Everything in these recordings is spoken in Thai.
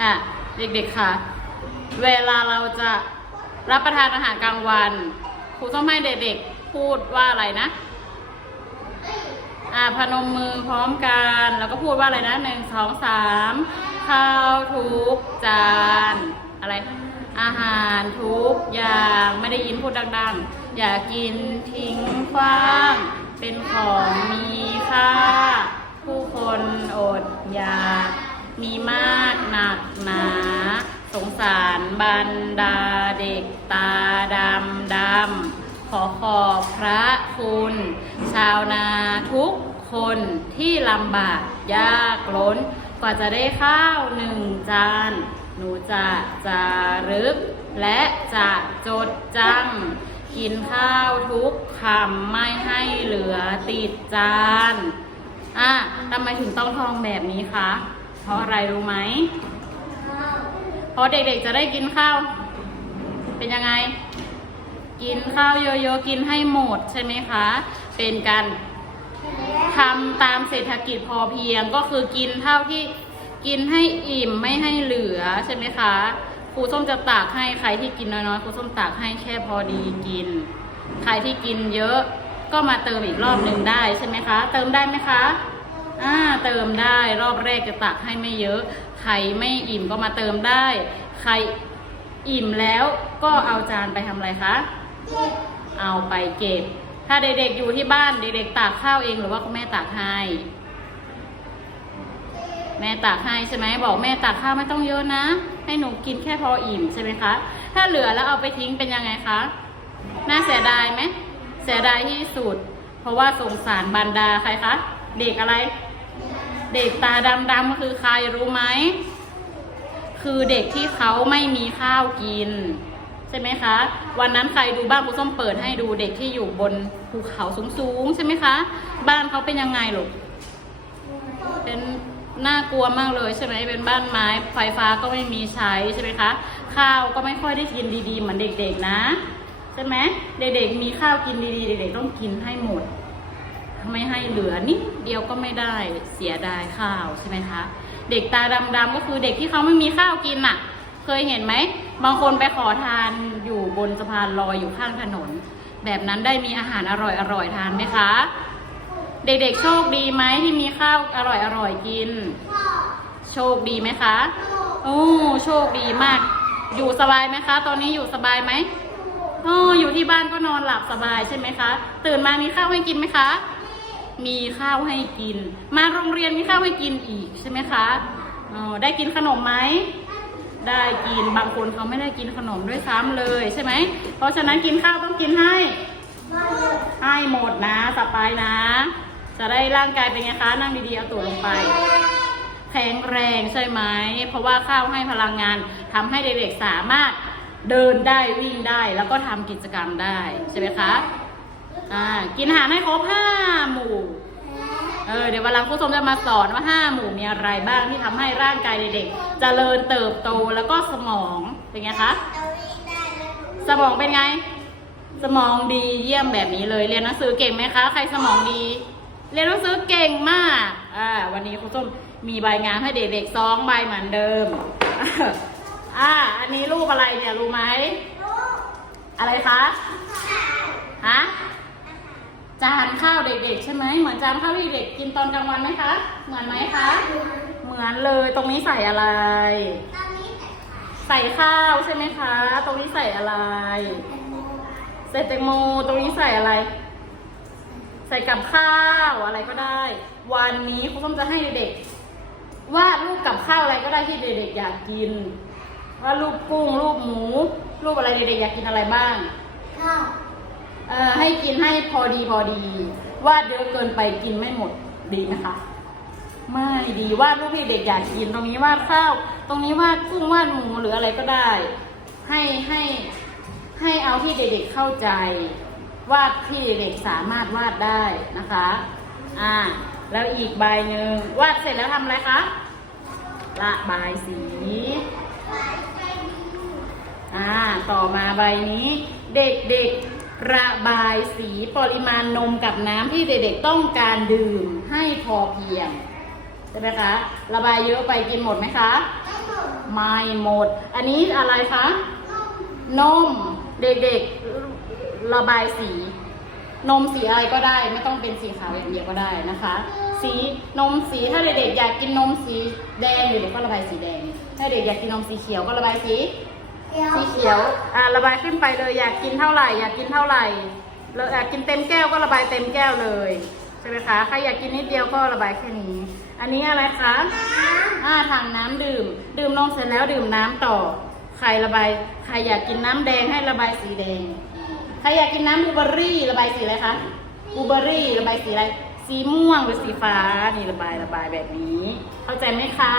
อะเด็กๆค่ะ เวลาเราจะรับประทานอาหารกลางวันครูต้องให้เด็กๆพูดว่าอะไรนะ อ่าพนมมือพร้อมกัน แล้วก็พูดว่าอะไรนะหนึ่งสองสามข้าวทุกจานอะไร อาหารทุกอย่างไม่ได้ยินพูดดังๆ อย่ากินทิ้งขว้าง เป็นของมีค่า ผู้คนอดอยาก มีมากหนักหนา สงสารบรรดาเด็กตาดำดำขอขอบพระคุณ ชาวนาทุกคนที่ลำบากยากล้น กว่าจะได้ข้าวหนึ่งจาน หนูจะจารึก และจะจดจำกินข้าวทุกคำไม่ให้เหลือติดจานอะทำไมถึงต้องทองแบบนี้คะ ราะอะไรรู้ไหม เพราะเด็กๆจะได้กินข้าว เป็นยังไง กินข้าวเยอะๆกินให้หมดใช่ไหมคะ เป็นการทำตามเศรษฐกิจพอเพียงก็คือกินเท่าที่กินให้อิ่มไม่ให้เหลือใช่ไหมคะครูส้มจะตากให้ใครที่กินน้อยๆครูส้มตากให้แค่พอดีกิน ใครที่กินเยอะก็มาเติมอีกรอบหนึ่งได้ใช่ไหมคะ เติมได้ไหมคะ อ่าเติมได้รอบแรกจะตักให้ไม่เยอะ ใครไม่อิ่มก็มาเติมได้ ใครอิ่มแล้วก็เอาจานไปทำอะไรคะ เอาไปเก็บ ถ้าเด็กๆอยู่ที่บ้านเด็กๆตากข้าวเองหรือว่าคุณแม่ตากให้ แม่ตากให้ใช่ไหมบอกแม่ตากข้าวไม่ต้องเยอะนะ ให้หนูกินแค่พออิ่มใช่ไหมคะ ถ้าเหลือแล้วเอาไปทิ้งเป็นยังไงคะ น่าเสียดายไหมเสียดายที่สุด เพราะว่าสงสารบรรดาใครคะ เด็กอะไร เด็กตาดำๆก็คือใครรู้ไหม คือเด็กที่เขาไม่มีข้าวกิน ใช่ไหมคะ วันนั้นใครดูบ้านครูส้มเปิดให้ดูเด็กที่อยู่บนภูเขาสูงๆ ใช่ไหมคะ บ้านเขาเป็นยังไงลูกเป็นน่ากลัวมากเลยใช่ไหมเป็นบ้านไม้ไฟฟ้าก็ไม่มีใช้ใช่ไหมคะ ข้าวก็ไม่ค่อยได้กินดีๆ เหมือนเด็กๆนะ ใช่ไหมเด็กๆมีข้าวกินดีๆ เด็กๆต้องกินให้หมด ไม่ให้เหลือนิดเดียวก็ไม่ได้เสียดายข้าวใช่ไหมคะ เด็กตาดำๆก็คือเด็กที่เขาไม่มีข้าวกินน่ะ เคยเห็นไหม บางคนไปขอทานอยู่บนสะพานลอยอยู่ข้างถนน แบบนั้นได้มีอาหารอร่อยๆทานไหมคะ เด็กๆโชคดีไหมที่มีข้าวอร่อยๆกิน โชคดีไหมคะโอ้โชคดีมาก อยู่สบายไหมคะ ตอนนี้อยู่สบายไหมโอ้อยู่ที่บ้านก็นอนหลับสบายใช่ไหมคะ ตื่นมามีข้าวให้กินไหมคะ มีข้าวให้กิน มาโรงเรียนมีข้าวให้กินอีกใช่ไหมคะออได้กินขนมไหม ได้กินบางคนเขาไม่ได้กินขนมด้วยซ้ำเลยใช่ไหม เพราะฉะนั้นกินข้าวต้องกินให้ ให้หมดนะสบายนะ จะได้ร่างกายเป็นไงคะนั่งดีๆเอาตัวลงไปแข็งแรงใช่ไหม เพราะว่าข้าวให้พลังงานทำให้เด็กๆสามารถเดินได้วิ่งได้ แล้วก็ทำกิจกรรมได้ใช่ไหมคะ อ่า กินอาหารให้ครบห้าหมู่ เออ เดี๋ยววันหลังครูสมจะมาสอนว่าห้าหมู่มีอะไรบ้างที่ทำให้ร่างกายเด็กๆเจริญเติบโตแล้วก็สมองเป็นไงคะ สมองเป็นไง สมองดีเยี่ยมแบบนี้เลยเรียนหนังสือเก่งไหมคะ ใครสมองดี เรียนหนังสือเก่งมาก อ่า วันนี้ครูส้มมีใบงานให้เด็กๆสองใบเหมือนเดิม อ่า อันนี้รูปอะไรเนี่ยรู้ไหม อะไรคะ ฮะ จานข้าวเด็กๆ ใช่ไหมเหมือนจานข้าวที่เด็กกินตอนกลางวันไหมคะ เหมือนไหมคะ เหมือนเลยตรงนี้ใส่อะไรตรงนี้ใส่ข้าวใช่ไหมคะ ตรงนี้ใส่อะไร ใส่แตงโมตรงนี้ใส่อะไร ใส่กับข้าวอะไรก็ได้ วันนี้ครูส้มจะให้เด็กวาดรูปกับข้าวอะไรก็ได้ที่เด็กๆอยากกินว่าดรูปกุ้งรูปหมู รูปอะไรเด็กๆอยากกินอะไรบ้างข้าว เอ่อให้กินให้พอดีพอดีวาดเยอะเกินไปกินไม่หมดดีไหมคะ ไม่ดีวาดรูปที่เด็กอยากกินตรงนี้วาดข้าวตรงนี้วาดกุ้งวาดหมูหรืออะไรก็ได้ ให้ให้ให้เอาที่เด็กๆเข้าใจวาดที่เด็กๆสามารถวาดได้นะคะ อ่า แล้วอีกใบหนึ่งวาดเสร็จแล้วทำอะไรคะ ระบายสี อ่า ต่อมาใบนี้ เด็กๆ ระบายสีปริมาณนมกับน้ำที่เด็กๆต้องการดื่มให้พอเพียงใช่ไหมคะ ระบายเยอะไปกินหมดไหมคะ ไม่หมด อันนี้อะไรคะ นม เด็กๆระบายสี นมสีอะไรก็ได้ ไม่ต้องเป็นสีขาวอย่างเดียวก็ได้นะคะ สีนมสีถ้าเด็กๆอยากกินนมสีแดงเด็กๆก็ระบายสีแดง ถ้าเด็กอยากกินนมสีเขียวก็ระบายสี สีเขียว อ่าระบายขึ้นไปเลย อยากกินเท่าไหร่ อยากกินเท่าไหร่แล้วอยากกินเต็มแก้วก็ระบายเต็มแก้วเลยใช่ไหมคะ ใครอยากกินนิดเดียวก็ระบายแค่นี้ อันนี้อะไรคะอ่าถังน้ำดื่ม ดื่มนมเสร็จแล้วดื่มน้ำต่อ ใครระบาย ใครอยากกินน้ำแดงให้ระบายสีแดง ใครอยากกินน้ำบลูเบอร์รี่ระบายสีอะไรคะบลูเบอร์รี่ระบายสีอะไร สีม่วงหรือสีฟ้า นี่ระบายระบายแบบนี้ เข้าใจไหมคะ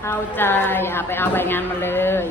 เข้าใจ อะไปเอาใบงานมาเลย